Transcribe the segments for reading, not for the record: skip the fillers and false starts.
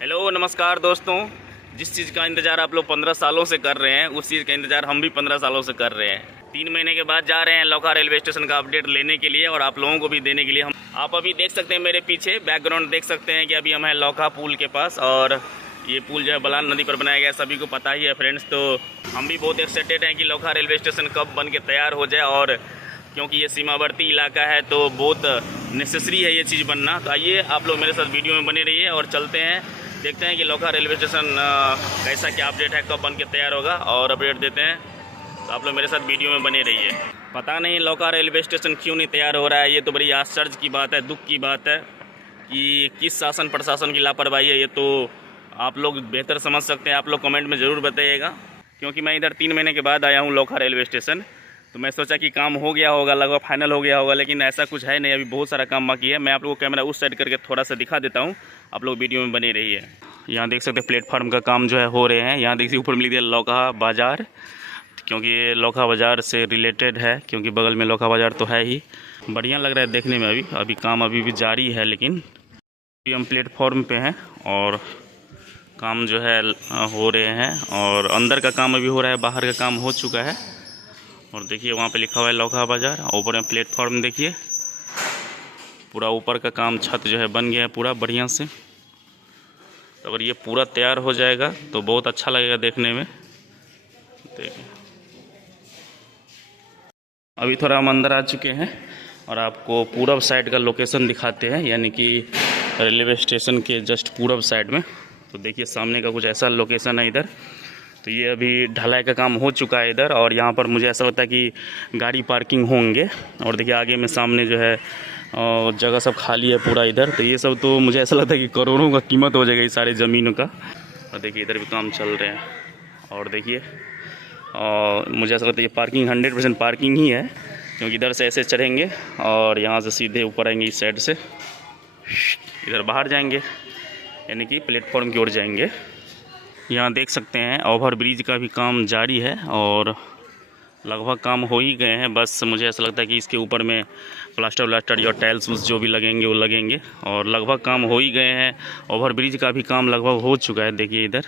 Hello नमस्कार दोस्तों। जिस चीज़ का इंतज़ार आप लोग 15 सालों से कर रहे हैं, उस चीज़ का इंतज़ार हम भी 15 सालों से कर रहे हैं। 3 महीने के बाद जा रहे हैं लोखा रेलवे स्टेशन का अपडेट लेने के लिए और आप लोगों को भी देने के लिए। हम आप अभी देख सकते हैं मेरे पीछे बैकग्राउंड देख सकते हैं कि अभी हम हैं लोखा पुल के पास और ये पुल जो है बलान नदी पर बनाया गया है, सभी को पता ही है फ्रेंड्स। तो हम भी बहुत एक्साइटेड हैं कि लोखा रेलवे स्टेशन कब बन के तैयार हो जाए, और क्योंकि ये सीमावर्ती इलाका है तो बहुत नेसेसरी है ये चीज़ बनना। तो आइए आप लोग मेरे साथ वीडियो में बने रहिए और चलते हैं, देखते हैं कि लोखा रेलवे स्टेशन कैसा क्या अपडेट है, कब बन के तैयार होगा और अपडेट देते हैं। तो आप लोग मेरे साथ वीडियो में बने रहिए। पता नहीं लोखा रेलवे स्टेशन क्यों नहीं तैयार हो रहा है, ये तो बड़ी आश्चर्य की बात है, दुख की बात है कि किस शासन प्रशासन की लापरवाही है। ये तो आप लोग बेहतर समझ सकते हैं, आप लोग कमेंट में ज़रूर बताइएगा। क्योंकि मैं इधर 3 महीने के बाद आया हूँ लोखा रेलवे स्टेशन, तो मैं सोचा कि काम हो गया होगा, लगभग फाइनल हो गया होगा, लेकिन ऐसा कुछ है नहीं, अभी बहुत सारा काम बाकी है। मैं आप लोगों को कैमरा उस साइड करके थोड़ा सा दिखा देता हूँ, आप लोग वीडियो में बने रहिए। यहाँ देख सकते हैं प्लेटफार्म का काम जो है हो रहे हैं। यहाँ देखिए ऊपर में लिख दिया लोखा बाज़ार, क्योंकि ये लोखा बाज़ार से रिलेटेड है, क्योंकि बगल में लोखा बाज़ार तो है ही। बढ़िया लग रहा है देखने में। अभी काम अभी भी जारी है, लेकिन अभी हम प्लेटफॉर्म पे हैं और काम जो है हो रहे हैं, और अंदर का काम अभी हो रहा है, बाहर का काम हो चुका है। और देखिए वहाँ पे लिखा हुआ है लोखा बाज़ार, ऊपर में प्लेटफॉर्म देखिए पूरा ऊपर का काम, छत जो है बन गया है पूरा बढ़िया से। तो अगर ये पूरा तैयार हो जाएगा तो बहुत अच्छा लगेगा देखने में। देखिए अभी थोड़ा हम अंदर आ चुके हैं और आपको पूरब साइड का लोकेशन दिखाते हैं, यानी कि रेलवे स्टेशन के जस्ट पूरब साइड में। तो देखिए सामने का कुछ ऐसा लोकेशन है इधर। तो ये अभी ढलाई का काम हो चुका है इधर, और यहाँ पर मुझे ऐसा लगता है कि गाड़ी पार्किंग होंगे। और देखिए आगे में सामने जो है जगह सब खाली है पूरा इधर। तो ये सब तो मुझे ऐसा लगता है कि करोड़ों का कीमत हो जाएगा इस सारे ज़मीनों का। और देखिए इधर भी काम चल रहे हैं, और देखिए मुझे ऐसा लगता है ये पार्किंग 100% पार्किंग ही है, क्योंकि इधर से ऐसे चढ़ेंगे और यहाँ से सीधे ऊपर आएंगे इस साइड से, इधर बाहर जाएंगे, यानी कि प्लेटफॉर्म की ओर जाएंगे। यहाँ देख सकते हैं ओवर ब्रिज का भी काम जारी है और लगभग काम हो ही गए हैं। बस मुझे ऐसा लगता है कि इसके ऊपर में प्लास्टर व्लास्टर या टाइल्स उस जो भी लगेंगे वो लगेंगे, और लगभग काम हो ही गए हैं। ओवर ब्रिज का भी काम लगभग हो चुका है, देखिए इधर।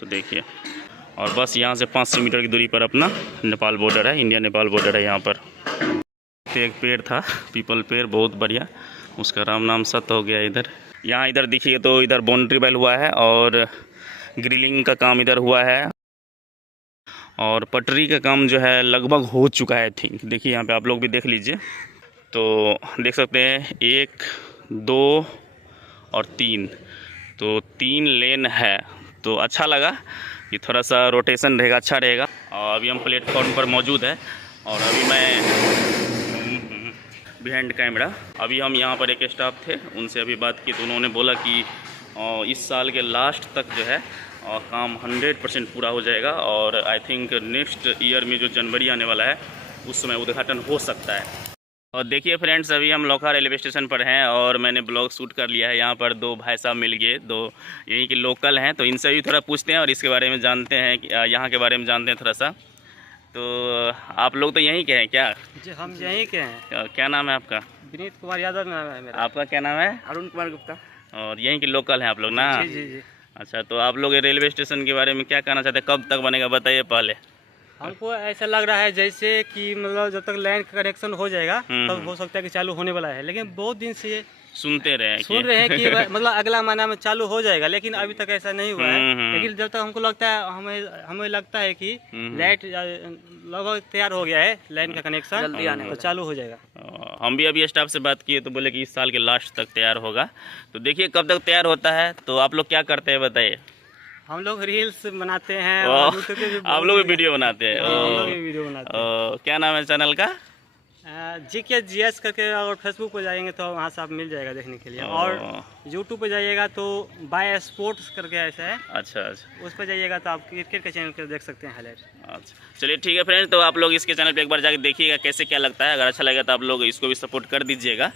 तो देखिए, और बस यहाँ से 500 मीटर की दूरी पर अपना नेपाल बॉर्डर है, इंडिया नेपाल बॉर्डर है। यहाँ पर एक पेड़ था, पीपल पेड़, बहुत बढ़िया, उसका राम नाम सत्य हो गया इधर। यहाँ इधर देखिए तो इधर बाउंड्री वाल हुआ है और ग्रिलिंग का काम इधर हुआ है, और पटरी का काम जो है लगभग हो चुका है। थिंक देखिए यहाँ पे आप लोग भी देख लीजिए, तो देख सकते हैं 1, 2 और 3, तो 3 लेन है। तो अच्छा लगा कि थोड़ा सा रोटेशन रहेगा, अच्छा रहेगा। और अभी हम प्लेटफॉर्म पर मौजूद है, और अभी मैं बिहाइंड कैमरा, अभी हम यहाँ पर एक स्टाफ थे, उनसे अभी बात की तो उन्होंने बोला कि इस साल के लास्ट तक जो है काम 100% पूरा हो जाएगा, और आई थिंक नेक्स्ट ईयर में जो जनवरी आने वाला है उस समय उद्घाटन हो सकता है। और देखिए फ्रेंड्स, अभी हम लोखा रेलवे स्टेशन पर हैं और मैंने ब्लॉग शूट कर लिया है। यहाँ पर 2 भाई साहब मिल गए, 2 यहीं के लोकल हैं, तो इनसे भी थोड़ा पूछते हैं और इसके बारे में जानते हैं, यहाँ के बारे में जानते हैं थोड़ा सा। तो आप लोग तो यहीं के हैं क्या? जी हम यहीं के हैं। क्या नाम है आपका? विनीत कुमार यादव नाम है मेरा। आपका क्या नाम है? अरुण कुमार गुप्ता। और यहीं के लोकल हैं आप लोग ना? जी जी जी। अच्छा, तो आप लोग रेलवे स्टेशन के बारे में क्या कहना चाहते हैं, कब तक बनेगा बताइए पहले। हमको ऐसा लग रहा है जैसे कि मतलब जब तक लाइन का कनेक्शन हो जाएगा तब हो सकता है कि चालू होने वाला है, लेकिन बहुत दिन से ये सुन रहे हैं कि मतलब अगला महीना में चालू हो जाएगा, लेकिन अभी तक ऐसा नहीं हुआ है। लेकिन जब तक हमको लगता है, हमें लगता है कि लाइट लगभग तैयार हो गया है, लाइन का कनेक्शन जल्दी आने तो चालू हो जाएगा। हम भी अभी स्टाफ से बात किए तो बोले कि इस साल के लास्ट तक तैयार होगा। तो देखिए कब तक तैयार होता है। तो आप लोग क्या करते हैं बताइए? हम लोग रील्स बनाते हैं, आप लोग भी वीडियो बनाते हैं? हम लोग भी वीडियो बनाते हैं। क्या नाम है चैनल का? GKGS करके, और फेसबुक पे जाएंगे तो वहाँ से आप मिल जाएगा देखने के लिए, और यूट्यूब पे जाइएगा तो बाय स्पोर्ट्स करके ऐसा है। अच्छा अच्छा, उस पर जाइएगा तो आप क्रिकेट के चैनल पर देख सकते हैं हाईलाइट। अच्छा चलिए ठीक है फ्रेंड्स, तो आप लोग इसके चैनल पे एक बार जाके देखिएगा कैसे क्या लगता है। अगर अच्छा लगे तो आप लोग इसको भी सपोर्ट कर दीजिएगा।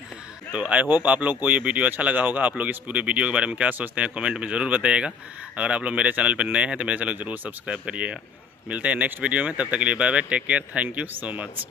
तो आई होप आप लोग को ये वीडियो अच्छा लगा होगा। आप लोग इस पूरे वीडियो के बारे में क्या सोचते हैं कमेंट में ज़रूर बताइएगा। अगर आप लोग मेरे चैनल पर नए हैं तो मेरे चैनल ज़रूर सब्सक्राइब करिएगा। मिलते हैं नेक्स्ट वीडियो में, तब तक के लिए bye bye, take care, thank you so much.